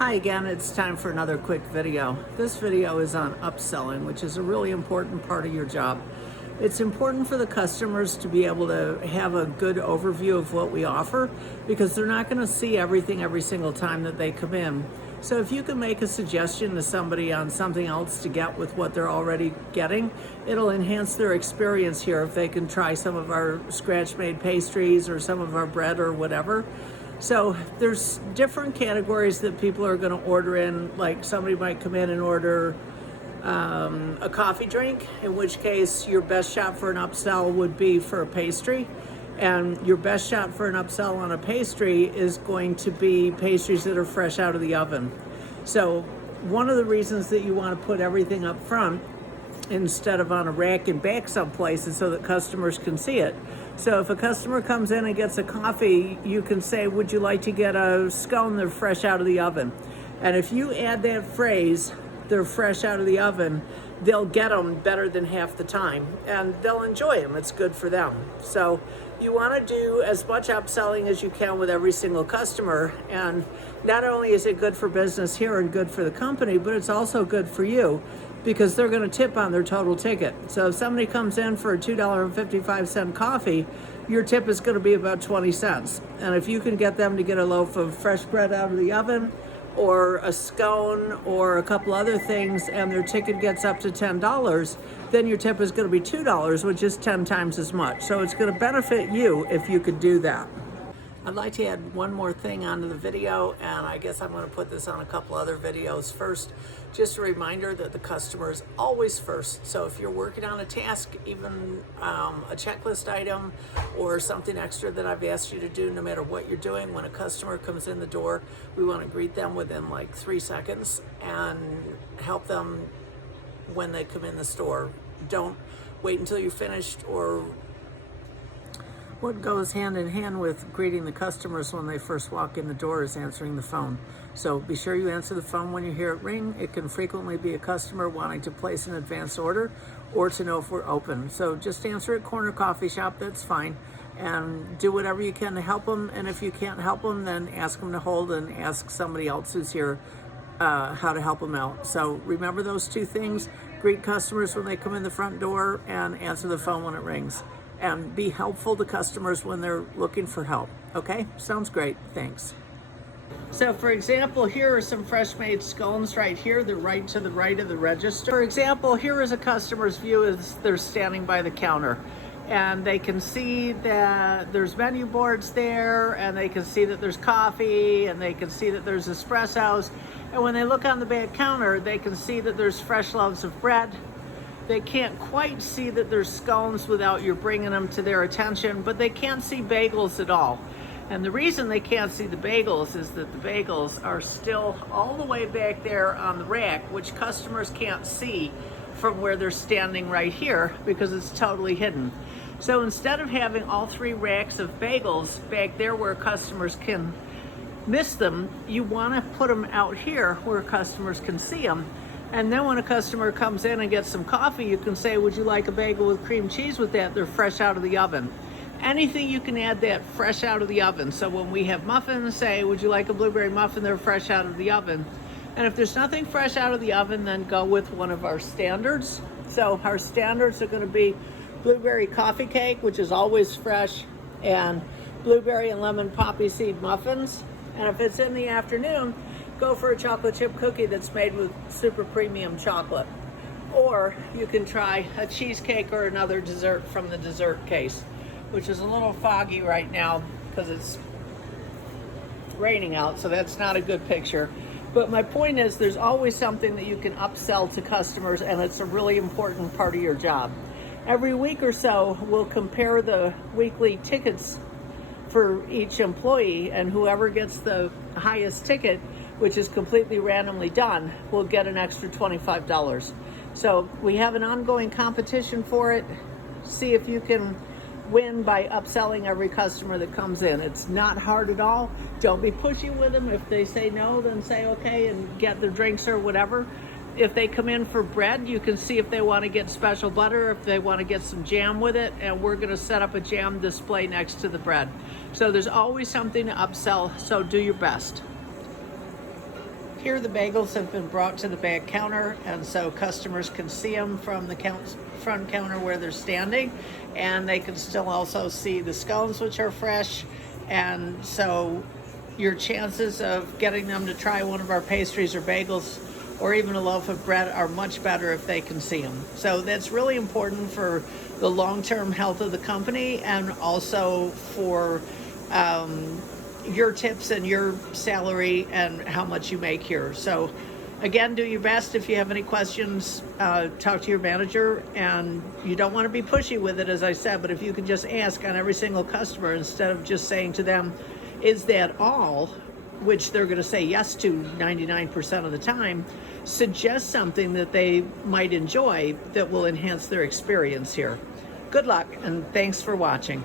Hi again, it's time for another quick video. This video is on upselling, which is a really important part of your job. It's important for the customers to be able to have a good overview of what we offer because they're not going to see everything every single time that they come in. So if you can make a suggestion to somebody on something else to get with what they're already getting, it'll enhance their experience here if they can try some of our scratch-made pastries or some of our bread or whatever. So there's different categories that people are going to order in, like somebody might come in and order a coffee drink, in which case your best shot for an upsell would be for a pastry. And your best shot for an upsell on a pastry is going to be pastries that are fresh out of the oven. So one of the reasons that you want to put everything up front instead of on a rack and back someplace is so that customers can see it. So if a customer comes in and gets a coffee, you can say, would you like to get a scone? They're fresh out of the oven. And if you add that phrase, they're fresh out of the oven, they'll get them better than half the time and they'll enjoy them. It's good for them. So you want to do as much upselling as you can with every single customer. And not only is it good for business here and good for the company, but it's also good for you because they're going to tip on their total ticket. So if somebody comes in for a $2.55 coffee, your tip is going to be about 20 cents. And if you can get them to get a loaf of fresh bread out of the oven or a scone or a couple other things and their ticket gets up to $10, then your tip is going to be $2, which is 10 times as much. So it's going to benefit you if you could do that. I'd like to add one more thing onto the video, and I guess I'm going to put this on a couple other videos first. Just a reminder that the customer is always first. So if you're working on a task, even a checklist item or something extra that I've asked you to do, no matter what you're doing, when a customer comes in the door, we want to greet them within like 3 seconds and help them when they come in the store. Don't wait until you're finished. Or what goes hand in hand with greeting the customers when they first walk in the door is answering the phone. So be sure you answer the phone when you hear it ring. It can frequently be a customer wanting to place an advance order or to know if we're open. So just answer at corner coffee shop, that's fine. And do whatever you can to help them. And if you can't help them, then ask them to hold and ask somebody else who's here how to help them out. So remember those two things. Greet customers when they come in the front door and answer the phone when it rings. And be helpful to customers when they're looking for help. Okay? Sounds great. Thanks. So for example, here are some fresh made scones right here. They're right to the right of the register. For example, here is a customer's view as they're standing by the counter. And they can see that there's menu boards there, and they can see that there's coffee, and they can see that there's espressos. And when they look on the back counter, they can see that there's fresh loaves of bread. They can't quite see that there's scones without you bringing them to their attention, but they can't see bagels at all. And the reason they can't see the bagels is that the bagels are still all the way back there on the rack, which customers can't see from where they're standing right here because it's totally hidden. So instead of having all 3 racks of bagels back there where customers can miss them, you want to put them out here where customers can see them. And then when a customer comes in and gets some coffee, you can say, would you like a bagel with cream cheese with that? They're fresh out of the oven. Anything you can add that fresh out of the oven. So when we have muffins, say, would you like a blueberry muffin? They're fresh out of the oven. And if there's nothing fresh out of the oven, then go with one of our standards. So our standards are going to be blueberry coffee cake, which is always fresh, and blueberry and lemon poppy seed muffins. And if it's in the afternoon, go for a chocolate chip cookie that's made with super premium chocolate. Or you can try a cheesecake or another dessert from the dessert case, which is a little foggy right now because it's raining out, so that's not a good picture. But my point is there's always something that you can upsell to customers, and it's a really important part of your job. Every week or so, we'll compare the weekly tickets for each employee, and whoever gets the highest ticket, which is completely randomly done, will get an extra $25. So we have an ongoing competition for it. See if you can win by upselling every customer that comes in. It's not hard at all. Don't be pushy with them. If they say no, then say okay and get their drinks or whatever. If they come in for bread, you can see if they want to get special butter, if they want to get some jam with it, and we're going to set up a jam display next to the bread. So there's always something to upsell, so do your best. Here the bagels have been brought to the back counter, and so customers can see them from the front counter where they're standing, and they can still also see the scones, which are fresh. And so your chances of getting them to try one of our pastries or bagels or even a loaf of bread are much better if they can see them. So that's really important for the long-term health of the company, and also for your tips and your salary and how much you make here. So again, do your best. If you have any questions, talk to your manager, and you don't want to be pushy with it, as I said, but if you can just ask on every single customer instead of just saying to them, is that all, which they're going to say yes to 99% of the time, suggest something that they might enjoy that will enhance their experience here. Good luck, and thanks for watching.